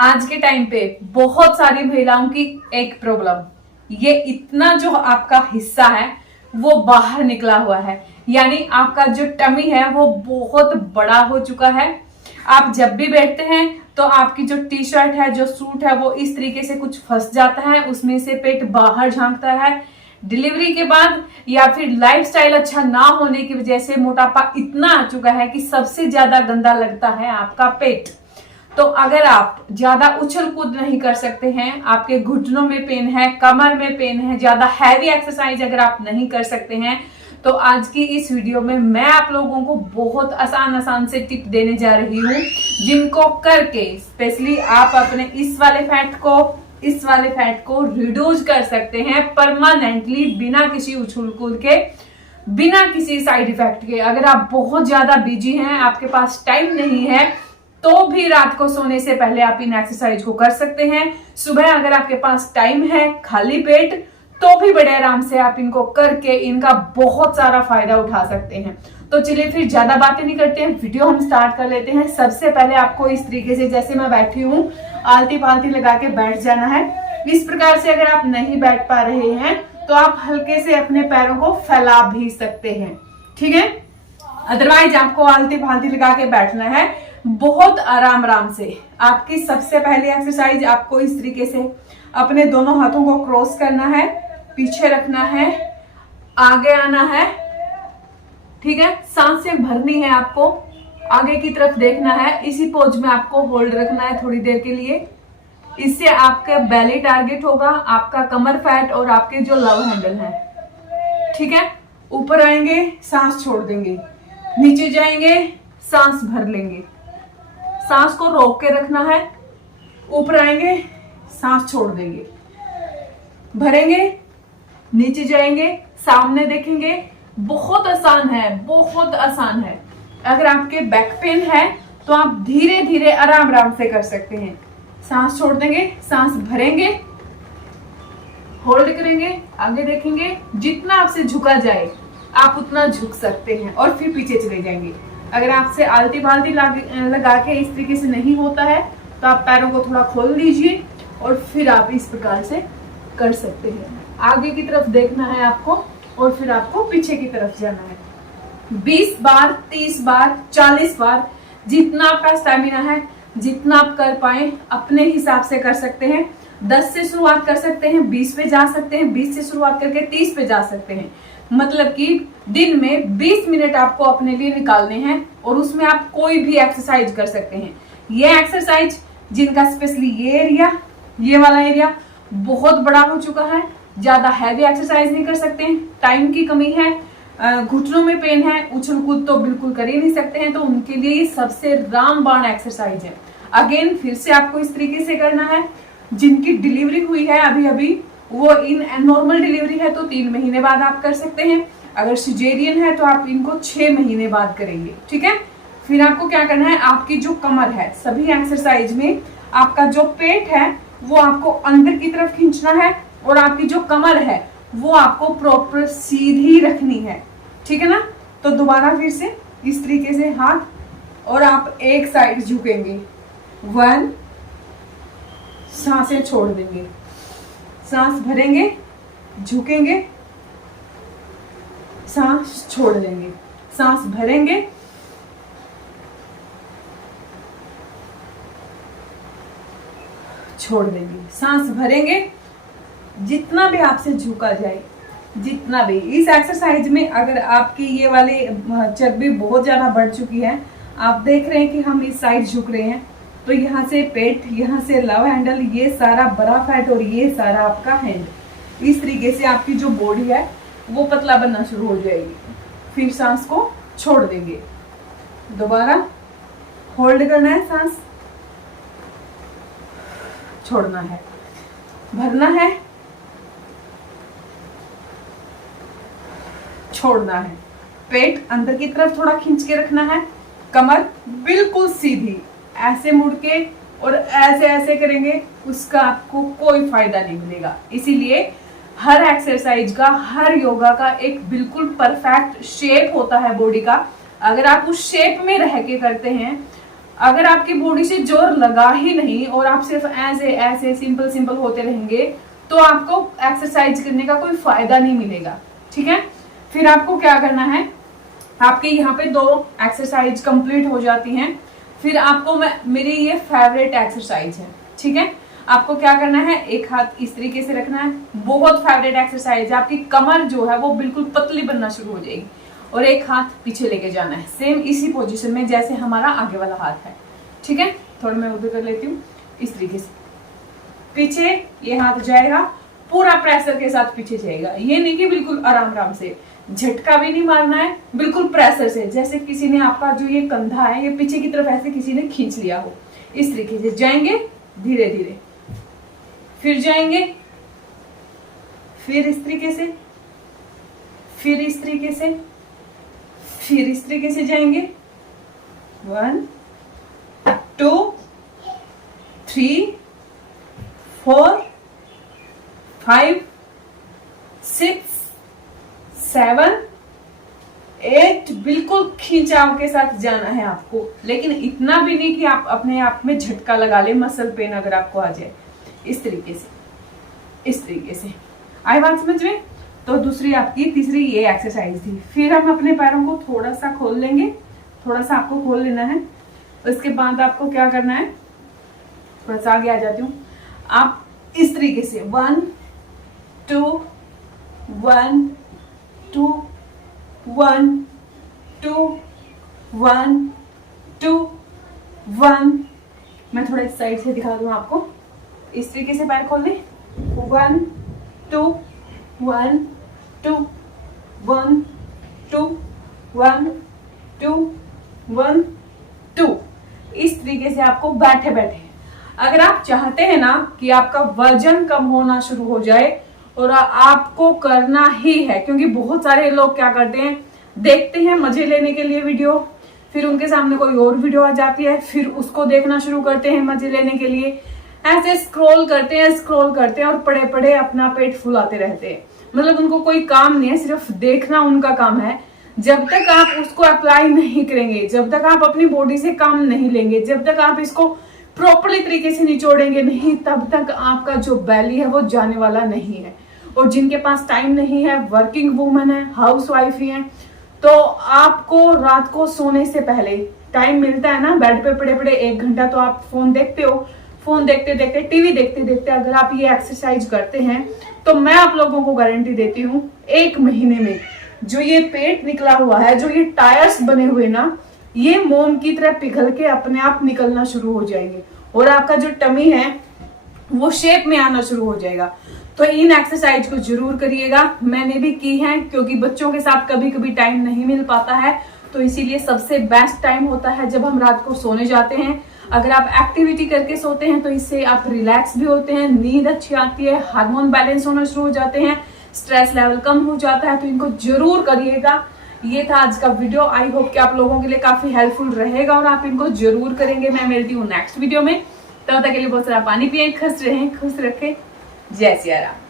आज के टाइम पे बहुत सारी महिलाओं की एक प्रॉब्लम, ये इतना जो आपका हिस्सा है वो बाहर निकला हुआ है, यानी आपका जो टमी है वो बहुत बड़ा हो चुका है। आप जब भी बैठते हैं तो आपकी जो टी शर्ट है, जो सूट है, वो इस तरीके से कुछ फंस जाता है, उसमें से पेट बाहर झांकता है। डिलीवरी के बाद या फिर लाइफस्टाइल अच्छा ना होने की वजह से मोटापा इतना आ चुका है कि सबसे ज्यादा गंदा लगता है आपका पेट। तो अगर आप ज्यादा उछल कूद नहीं कर सकते हैं, आपके घुटनों में पेन है, कमर में पेन है, ज्यादा हैवी एक्सरसाइज अगर आप नहीं कर सकते हैं, तो आज की इस वीडियो में मैं आप लोगों को बहुत आसान से टिप देने जा रही हूँ, जिनको करके स्पेशली आप अपने इस वाले फैट को रिड्यूस कर सकते हैं परमानेंटली, बिना किसी उछल कूद के, बिना किसी साइड इफेक्ट के। अगर आप बहुत ज्यादा बिजी हैं, आपके पास टाइम नहीं है, तो भी रात को सोने से पहले आप इन एक्सरसाइज को कर सकते हैं। सुबह अगर आपके पास टाइम है खाली पेट, तो भी बड़े आराम से आप इनको करके इनका बहुत सारा फायदा उठा सकते हैं। तो चलिए फिर ज्यादा बातें नहीं करते हैं, वीडियो हम स्टार्ट कर लेते हैं। सबसे पहले आपको इस तरीके से, जैसे मैं बैठी हूँ, आलती पालती लगा के बैठ जाना है। इस प्रकार से अगर आप नहीं बैठ पा रहे हैं तो आप हल्के से अपने पैरों को फैला भी सकते हैं, ठीक है। अदरवाइज आपको आलती फालती लगा के बैठना है बहुत आराम से। आपकी सबसे पहली एक्सरसाइज, आपको इस तरीके से अपने दोनों हाथों को क्रॉस करना है, पीछे रखना है, आगे आना है, ठीक है। सांसें भरनी है, आपको आगे की तरफ देखना है, इसी पोज में आपको होल्ड रखना है थोड़ी देर के लिए। इससे आपका बेली टारगेट होगा, आपका कमर फैट और आपके जो लव हैंडल है, ठीक है। ऊपर आएंगे, सांस छोड़ देंगे, नीचे जाएंगे, सांस भर लेंगे, सांस को रोक के रखना है, ऊपर आएंगे, सांस छोड़ देंगे, भरेंगे, नीचे जाएंगे, सामने देखेंगे। बहुत आसान है, बहुत आसान है। अगर आपके बैक पेन है तो आप धीरे धीरे आराम से कर सकते हैं। सांस छोड़ देंगे, सांस भरेंगे, होल्ड करेंगे, आगे देखेंगे, जितना आपसे झुका जाए आप उतना झुक सकते हैं और फिर पीछे चले जाएंगे। अगर आपसे आलती फालती लगा के इस तरीके से नहीं होता है तो आप पैरों को थोड़ा खोल दीजिए और फिर आप इस प्रकार से कर सकते हैं। आगे की तरफ देखना है आपको और फिर आपको पीछे की तरफ जाना है। 20 बार, 30 बार, 40 बार, जितना आपका स्टैमिना है, जितना आप कर पाए अपने हिसाब से कर सकते हैं। 10 से शुरुआत कर सकते हैं, 20 पे जा सकते हैं, 20 से शुरुआत करके 30 पे जा सकते हैं। मतलब कि दिन में 20 मिनट आपको अपने लिए निकालने हैं और उसमें आप कोई भी एक्सरसाइज कर सकते हैं। ये एक्सरसाइज जिनका स्पेशली ये वाला एरिया बहुत बड़ा हो चुका है, ज्यादा हैवी एक्सरसाइज नहीं कर सकते हैं, टाइम की कमी है, घुटनों में पेन है, उछल कूद तो बिल्कुल कर ही नहीं सकते हैं, तो उनके लिए ये सबसे रामबाण एक्सरसाइज है। अगेन फिर से आपको इस तरीके से करना है। जिनकी डिलीवरी हुई है अभी वो इन नॉर्मल डिलीवरी है तो 3 महीने बाद आप कर सकते हैं। अगर सिजेरियन है तो आप इनको 6 महीने बाद करेंगे, ठीक है। फिर आपको क्या करना है, आपकी जो कमर है, सभी एक्सरसाइज में आपका जो पेट है वो आपको अंदर की तरफ खींचना है और आपकी जो कमर है वो आपको प्रॉपर सीधी रखनी है, ठीक है ना। तो दोबारा फिर से इस तरीके से हाथ और आप एक साइड झुकेंगे, 1, सांसें छोड़ देंगे, सांस भरेंगे, झुकेंगे, सांस छोड़ देंगे, सांस भरेंगे, छोड़ देंगे, सांस भरेंगे, जितना भी आपसे झुका जाए, जितना भी। इस एक्सरसाइज में अगर आपकी ये वाली चर्बी बहुत ज्यादा बढ़ चुकी है, आप देख रहे हैं कि हम इस साइड झुक रहे हैं, तो यहाँ से पेट, यहाँ से लव हैंडल, ये सारा बड़ा फैट और ये सारा आपका हैंड, इस तरीके से आपकी जो बॉडी है वो पतला बनना शुरू हो जाएगी। फिर सांस को छोड़ देंगे, दोबारा होल्ड करना है, सांस छोड़ना है, भरना है, छोड़ना है, पेट अंदर की तरफ थोड़ा खींच के रखना है, कमर बिल्कुल सीधी, ऐसे मुड़ के और ऐसे करेंगे उसका आपको कोई फायदा नहीं मिलेगा। इसीलिए हर एक्सरसाइज का, हर योगा का एक बिल्कुल परफेक्ट शेप होता है बॉडी का। अगर आप उस शेप में रह के करते हैं, अगर आपकी बॉडी से जोर लगा ही नहीं और आप सिर्फ ऐसे ऐसे सिंपल सिंपल होते रहेंगे तो आपको एक्सरसाइज करने का कोई फायदा नहीं मिलेगा। ठीक है, फिर आपको क्या करना है, आपके यहाँ पे 2 एक्सरसाइज कंप्लीट हो जाती हैं। फिर आपको मेरी ये फेवरेट एक्सरसाइज है। ठीक है, आपको क्या करना है, एक हाथ इस तरीके से रखना है, बहुत फेवरेट एक्सरसाइज है। आपकी कमर जो है वो बिल्कुल पतली बनना शुरू हो जाएगी और एक हाथ पीछे लेके जाना है, सेम इसी पोजीशन में जैसे हमारा आगे वाला हाथ है। ठीक है, थोड़ा मैं उधर कर लेती हूँ, इस तरीके से पीछे ये हाथ जाएगा, पूरा प्रेशर के साथ पीछे जाएगा। ये नहीं कि बिल्कुल आराम आराम से, झटका भी नहीं मारना है, बिल्कुल प्रेशर से, जैसे किसी ने आपका जो ये कंधा है ये पीछे की तरफ ऐसे किसी ने खींच लिया हो। इस तरीके से जाएंगे धीरे धीरे, फिर जाएंगे, फिर इस तरीके से, फिर इस तरीके से, फिर इस तरीके से जाएंगे। 1 2 3 4 5 6 7 8, बिल्कुल खिंचाव के साथ जाना है आपको, लेकिन इतना भी नहीं कि आप अपने आप में झटका लगा ले, मसल पेन अगर आपको आ जाए। इस तरीके से, इस तरीके से आई बात समझ में। तो दूसरी आपकी तीसरी ये एक्सरसाइज थी। फिर हम अपने पैरों को थोड़ा सा खोल लेंगे, थोड़ा सा आपको खोल लेना है। उसके बाद आपको क्या करना है, थोड़ा सा आगे आ जाती हूँ, आप इस तरीके से 1 2 1 2 1 2 1 2 1। मैं थोड़ा इस साइड से दिखा दूं आपको, इस तरीके से पैर खोल लें। 1 2 1 2 1 2 1 2 1 2। इस तरीके से आपको बैठे बैठे, अगर आप चाहते हैं ना कि आपका वजन कम होना शुरू हो जाए, और आपको करना ही है, क्योंकि बहुत सारे लोग क्या करते हैं, देखते हैं मजे लेने के लिए वीडियो, फिर उनके सामने कोई और वीडियो आ जाती है, फिर उसको देखना शुरू करते हैं मजे लेने के लिए, ऐसे स्क्रॉल करते हैं और पड़े पड़े अपना पेट फुलाते रहते हैं। मतलब उनको कोई काम नहीं है, सिर्फ देखना उनका काम है। जब तक आप उसको अप्लाई नहीं करेंगे, जब तक आप अपनी बॉडी से काम नहीं लेंगे, जब तक आप इसको प्रॉपरली तरीके से निचोड़ेंगे नहीं, तब तक आपका जो बैली है वो जाने वाला नहीं है। और जिनके पास टाइम नहीं है, वर्किंग वूमन है, हाउस वाइफ ही है, तो आपको रात को सोने से पहले टाइम मिलता है ना, बेड पे पड़े पड़े 1 घंटा तो आप फोन देखते हो, फोन देखते देखते, टीवी देखते देखते अगर आप ये एक्सरसाइज करते हैं तो मैं आप लोगों को गारंटी देती हूँ 1 महीने में जो ये पेट निकला हुआ है, जो ये टायर्स बने हुए ना, ये मोम की तरह पिघल के अपने आप निकलना शुरू हो जाएंगे और आपका जो टमी है वो शेप में आना शुरू हो जाएगा। तो इन एक्सरसाइज को जरूर करिएगा। मैंने भी की है, क्योंकि बच्चों के साथ कभी कभी टाइम नहीं मिल पाता है, तो इसीलिए सबसे बेस्ट टाइम होता है जब हम रात को सोने जाते हैं। अगर आप एक्टिविटी करके सोते हैं तो इससे आप रिलैक्स भी होते हैं, नींद अच्छी आती है, हार्मोन बैलेंस होना शुरू हो जाते हैं, स्ट्रेस लेवल कम हो जाता है। तो इनको जरूर करिएगा। ये था आज का वीडियो। आई होप कि आप लोगों के लिए काफी हेल्पफुल रहेगा और आप इनको जरूर करेंगे। मैं मिलती हूँ नेक्स्ट वीडियो में, तब तक के लिए बहुत सारा पानी पिए, खुश रहें, खुश रखें। जय सिया राम।